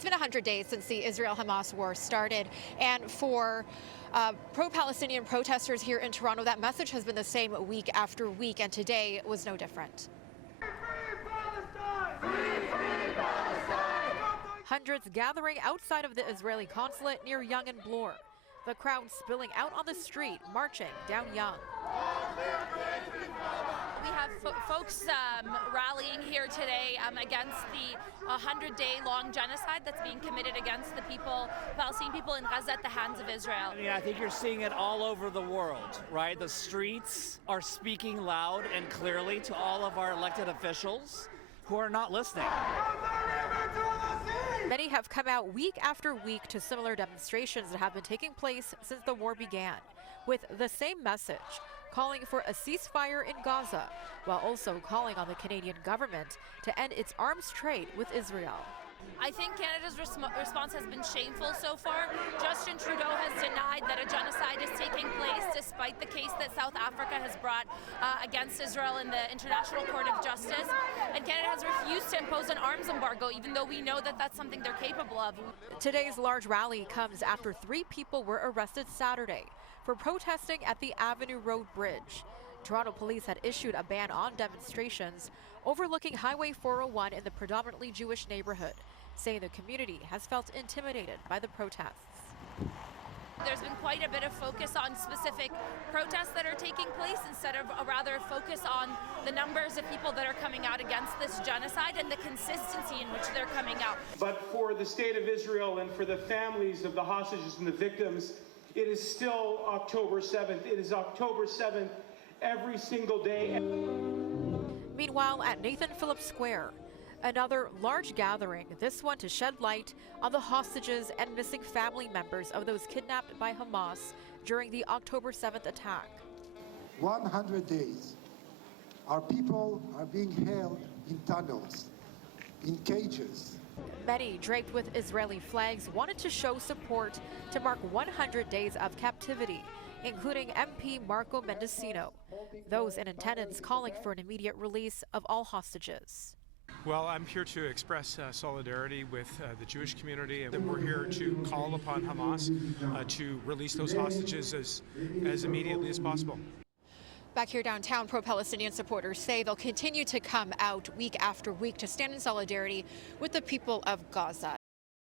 It's been 100 days since the Israel-Hamas war started, and for pro-Palestinian protesters here in Toronto, that message has been the same week after week, and today was no different. Hundreds gathering outside of the Israeli consulate near Yonge and Bloor. The crowd spilling out on the street, marching down Yonge. We have folks rallying here today against the 100-day-long genocide that's being committed against the Palestinian people in Gaza at the hands of Israel. Yeah, I think you're seeing it all over the world, right? The streets are speaking loud and clearly to all of our elected officials who are not listening. Many have come out week after week to similar demonstrations that have been taking place since the war began, with the same message, calling for a ceasefire in Gaza, while also calling on the Canadian government to end its arms trade with Israel. I think Canada's response has been shameful so far. Justin Trudeau has denied that a genocide is taking place, despite the case that South Africa has brought against Israel in the International Court of Justice. And Canada has refused to impose an arms embargo, even though we know that that's something they're capable of. Today's large rally comes after 3 people were arrested Saturday for protesting at the Avenue Road Bridge. Toronto police had issued a ban on demonstrations overlooking Highway 401 in the predominantly Jewish neighborhood, saying the community has felt intimidated by the protests. There's been quite a bit of focus on specific protests that are taking place instead of a rather focus on the numbers of people that are coming out against this genocide and the consistency in which they're coming out. But for the state of Israel and for the families of the hostages and the victims, it is still October 7th. It is October 7th every single day. Meanwhile, at Nathan Phillips Square, another large gathering, this one to shed light on the hostages and missing family members of those kidnapped by Hamas during the October 7th attack. 100 days. Our people are being held in tunnels, in cages. Many, draped with Israeli flags, wanted to show support to mark 100 days of captivity, including MP Marco Mendocino. Those in attendance calling for an immediate release of all hostages. Well, I'm here to express solidarity with the Jewish community, and we're here to call upon Hamas to release those hostages as immediately as possible. Back here downtown, pro-Palestinian supporters say they'll continue to come out week after week to stand in solidarity with the people of Gaza.